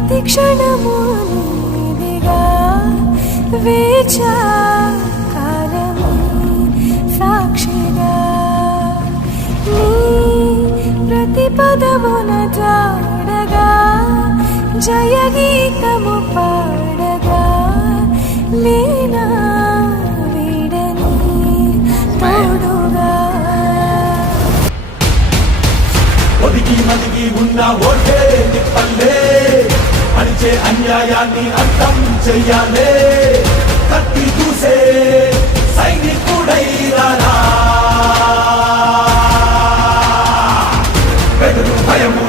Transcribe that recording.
ప్రతి క్షణము నీదిగా వేచా కాలమే సాక్షిగా నీ ప్రతి పదమున జాడగా జయ గీతము పాడగా లేనా వీడని తోడుగా ఒదిగి మదిగి ఉన్న ఓటే పల్లె అణిచే అన్యాయాన్ని అంతం చెయ్యాలే కత్తి దూసే సైనికుడై రారా బెదరు భయము